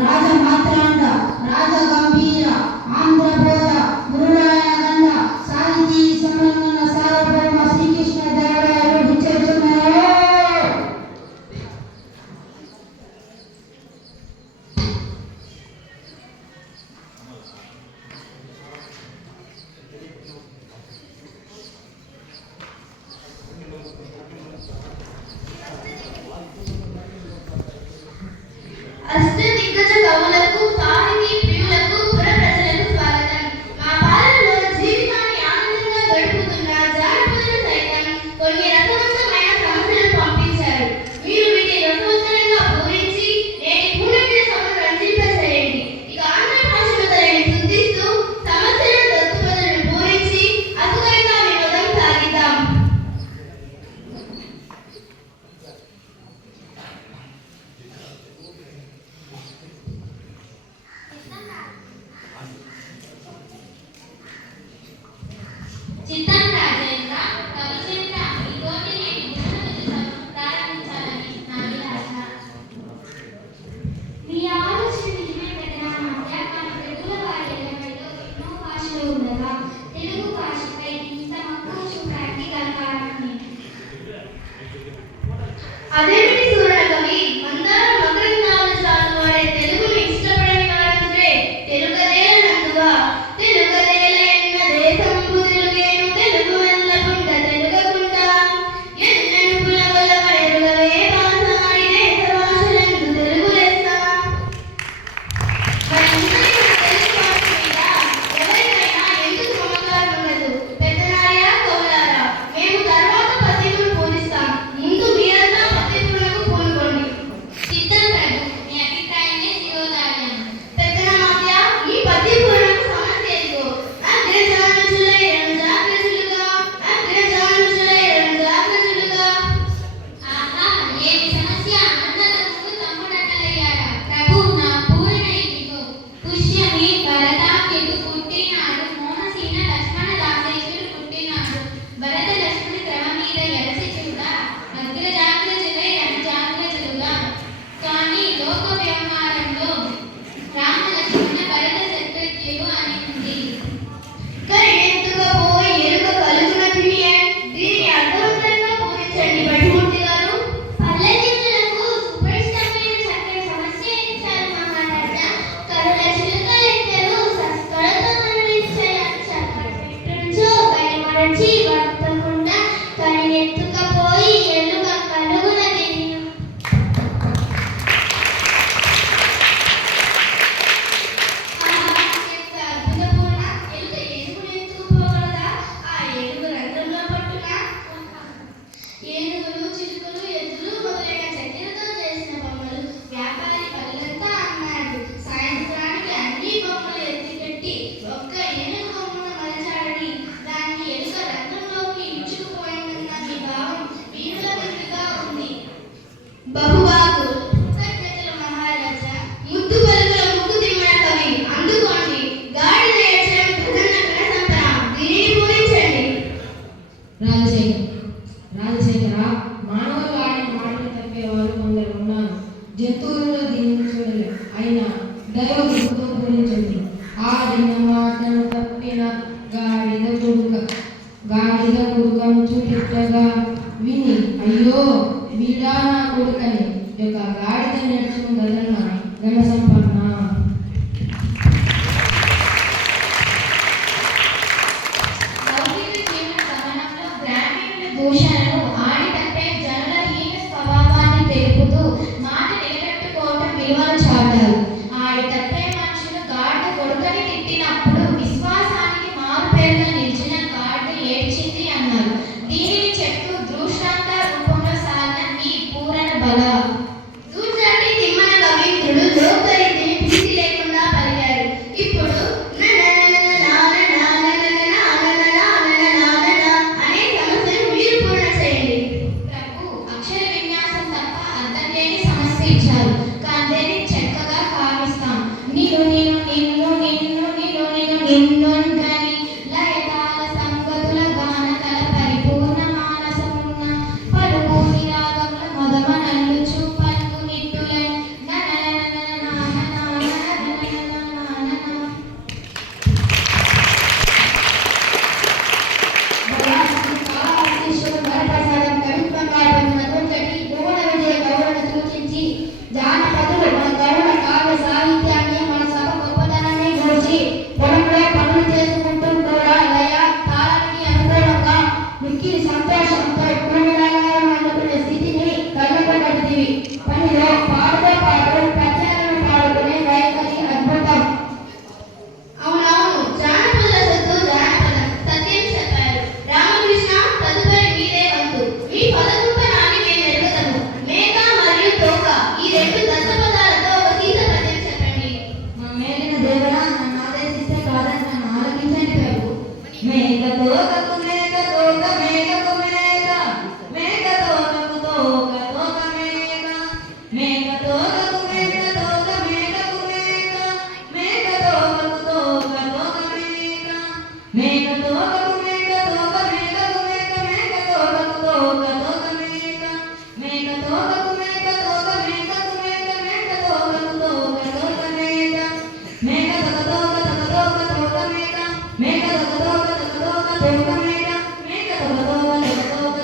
Amén. అదేమిటి Pela Charter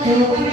Thank you.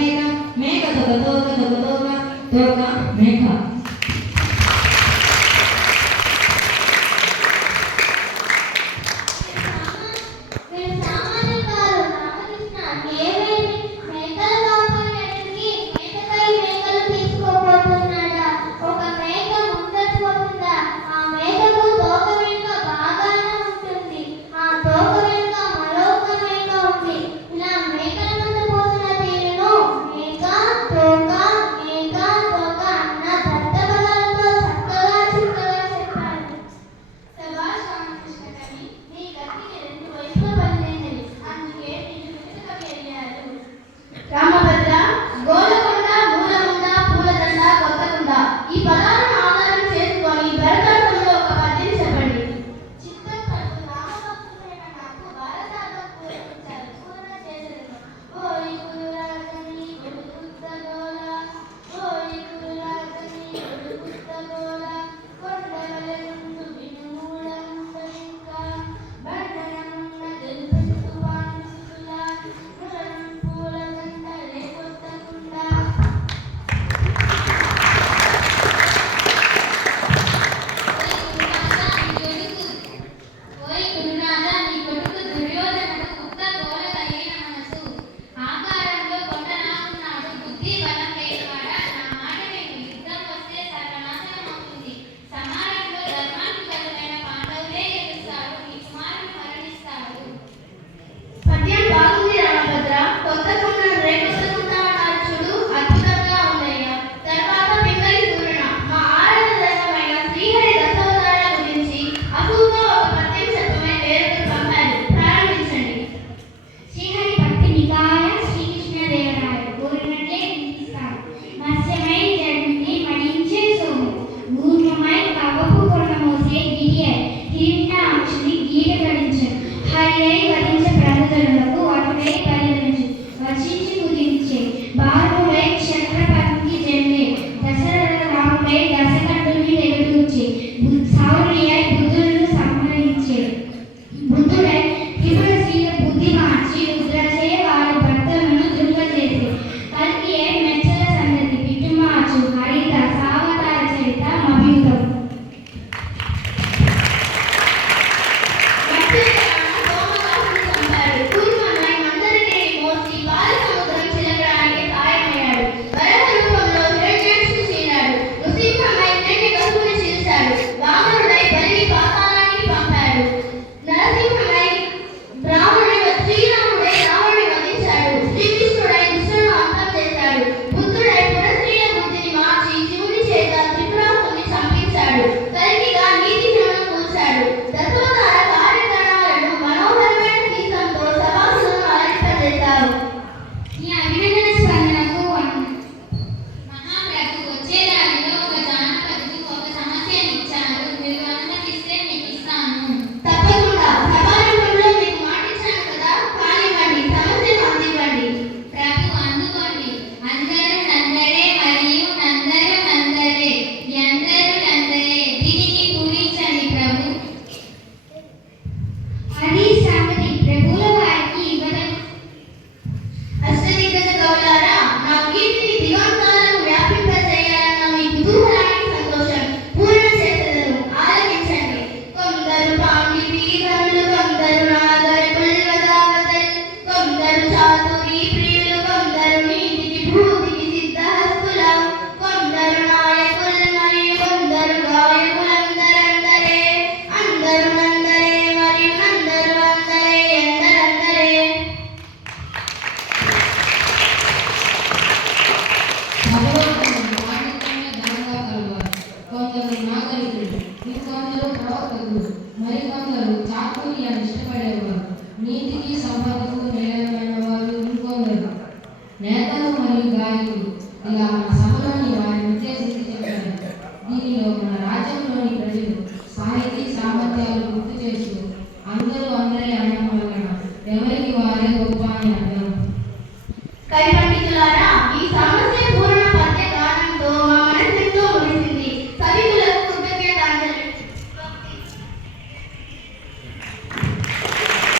Filho,